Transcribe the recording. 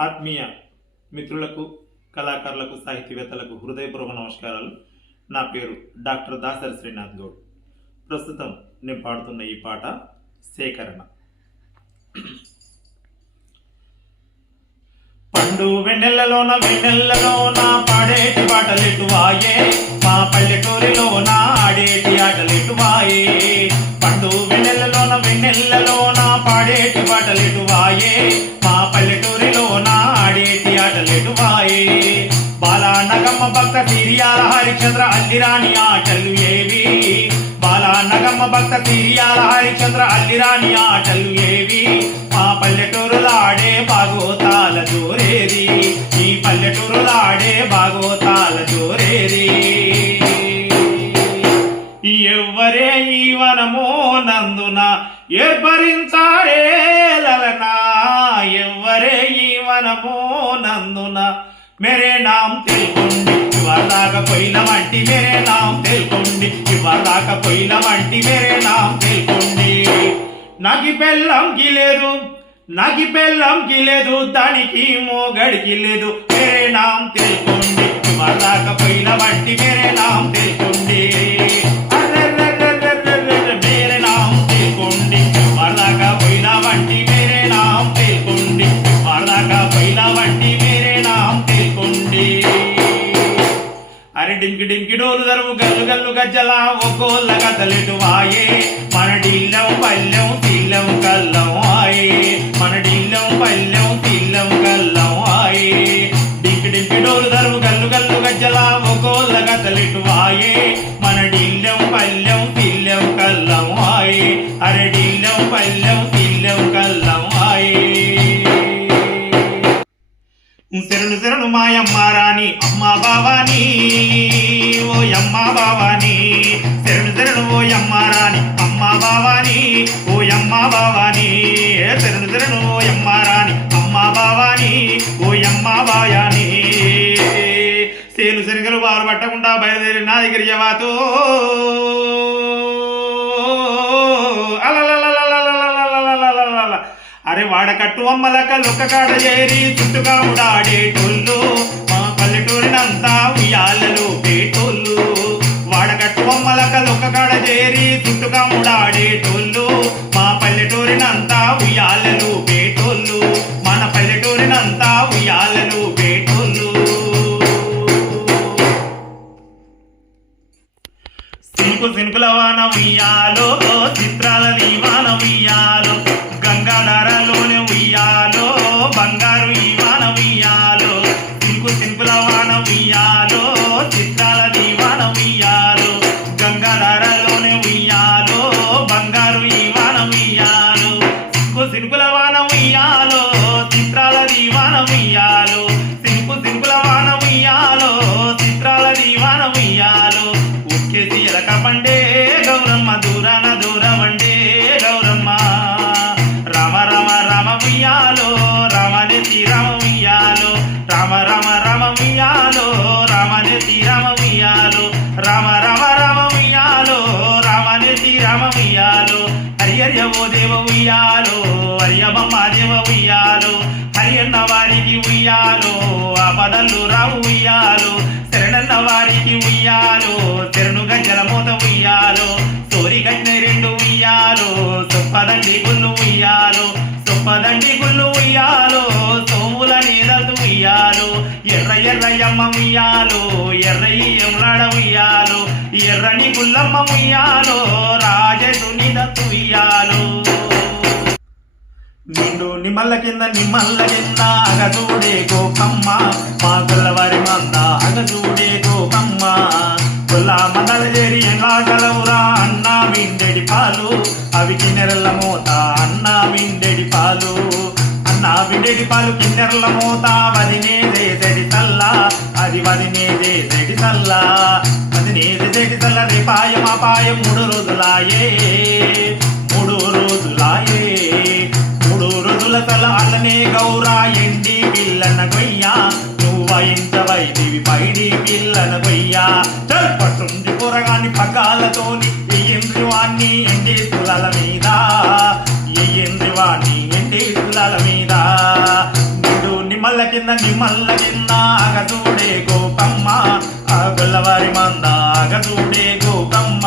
ఆత్మీయ మిత్రులకు కళాకారులకు సాహితీవేత్తలకు హృదయపూర్వక నమస్కారాలు. నా పేరు డాక్టర్ దాసరి శ్రీనాథ్ గౌడ్. ప్రస్తుతం నేను పాడుతున్న ఈ పాట సేకరణ. పండు వెన్నెలలోన వెన్నెలలోన పాడేటి పాటలెటువాయే మా పల్లెటూరిలోన ఆడేటి వాయే పండు వెన్నెలలోన వెన్నెలలోన పాడేటి పాటలెటువాయే వాయే నగమ్మ భక్త సిరియాల హరిచంద్ర అల్లిరాణి ఆటలు ఏవి బాల నగమ్మ భక్త సిరియాల హరిచంద్ర అల్లిరాణి ఆటలు ఏవి మా పల్లెటూరులాడే బాగోతాల జోరేది ఈ పల్లెటూరులాడే బాగోతాల జోరేది ఎవ్వరే ఈ వనమో నందున ఏర్పరించారే లలనా ఎవ్వరే ఈ వనమో నందున మేరే నామ్ తెలుకొండి ఇవ్వరాకపోయిన వంటి మేరే నాం తెలుకోండి ఇవ్వరాకపోయిన వంటి మేరే నాం తెలుకోండి నగి బెల్లం గిలేదు నగి బెల్లం గిలేదు దానికి మోగడికి లేదు. మేరే నాం తెలుకోండి ఇవ్వరాకపోయిన వంటి మేరే నాం తెలుకోండి డింకి దరువు గల్లు గల్లు గజ్జల ఒక్కోళ్ళ కథలెటు వాయే. మన డిల్లం పల్లెం తిల్లం కల్లం ఆయే మన డిల్లం పల్లెం తిల్లం కల్లం ఆయే డింకి డింకి డోలు దరువు గల్లు గల్లు గజ్జల ఒక్కోళ్ళ కథలెటు వాయే. మన డిల్లం పల్లెం తిల్లం కల్లం ఆయే అరే డిల్లం పల్లెం తిల్లం కల్లం ఆయే శరణు శరణు మాయమ్మారాని అమ్మా బాబాని బావాని. భవాని తెరుడు తెరుడు ఓయమ్మ రాణి అమ్మ భవాని ఓయమ్మ భవాని తెరుడు తెరుడు ఓయమ్మ రాణి అమ్మ భవాని ఓయమ్మ బాయాని. సేలు సెరుగలు వారు పట్టకుండా బయలుదేరి నా దగ్గర జవాతో. అరే వాడకట్టు అమ్మలక లొక్కకాడ చేరి చుట్టుగా ఉడాడేటోళ్ళు మా పల్లెటూరినంతా ఉయ్యాలలు. ఉడాడేటోళ్ళు మా పల్లెటూరినంతా ఉయ్యాలలు పేటోళ్ళు మన పల్లెటూరినంతా ఉయ్యాలలు పేటోళ్ళు సినుకు సినుకుల వాన ఉయ్యాలో చిత్రాల దీవాన ఉయ్యాలో. వానముయ్యాలు. సింపు సింపుల వానముయ్యాలో. చిత్రాల దీవానముయ్యాలు. ఉక్కే చీలక పండే గౌరమ్మ దూరాన దూరమండే గౌరమ్మ. రామ రామ రామ ముయ్యాలో రామనే శ్రీరామ ముయ్యాలు రామ రామ రామ ముయ్యాలో రామనే శ్రీరామ ముయ్యాలు రామ రామ రామ ముయ్యాలో రామనే శ్రీరామ ముయ్యాలు హరియర్య ఓ దేవ ముయ్యాలో హరియమ్మ దేవ ఉయ్యాలో హరి వారికి ఉయ్యాలో ఆ పదల్లు రావు ఉయ్యాలో శరణన్న వారికి ఉయ్యాలో శరణు గంజల మూత ఉయ్యాలో సోరి కట్టిన రెండు ఉయ్యాలో సొప్పదండి గుళ్ళు ఉయ్యాలో సొప్పదండి గుళ్ళు ఉయ్యాలో సోముల నీరలు ఉయ్యాలు ఎర్ర ఎర్రయ్యమ్మ ఉయ్యాలో ఎర్ర ఎమ్లాడ ఉయ్యాలో ఎర్రని గుల్లమ్మ ఉయ్యాలో రాజసుని దత్తు ఉయ్యాలో. నిండు నిమల్ల కింద నిమల్ల కింద అగచూడే గోకమ్మ. మా గొల్లవారి మంద అగచూడే గోకమ్మ. గొల్ల మందల చేరి ఎలా గలవురా అన్న విండెడి పాలు. అవి కిన్నెరల మోత అన్న విండెడి పాలు. అన్న విండెడి పాలు కిన్నెరల మోత వదినేదే చెడి తల్ల. అది వదినేదే చెడి తల్ల. వదినేదే చెడి తల్ల రేపాయం అపాయం మూడు రోజులాయే. అల అలనే గౌరా ఎండి పిల్లన గొయ్యా. నువ్వ ఇంత వైదివి పైడి పిల్లన కొయ్యా పట్టుంది పొరగాని పగాలతోని ఎయ్యింది వాణ్ణి ఎండి తులాల మీద. ఎయ్యింది వాణ్ణి ఎండి తులాల మీద. నిడు నిమల్ల కింద నిమల్ల కింద అగదూడే గోపమ్మ. ఆ గొల్లవారి మంద అగదూడే గోపమ్మ.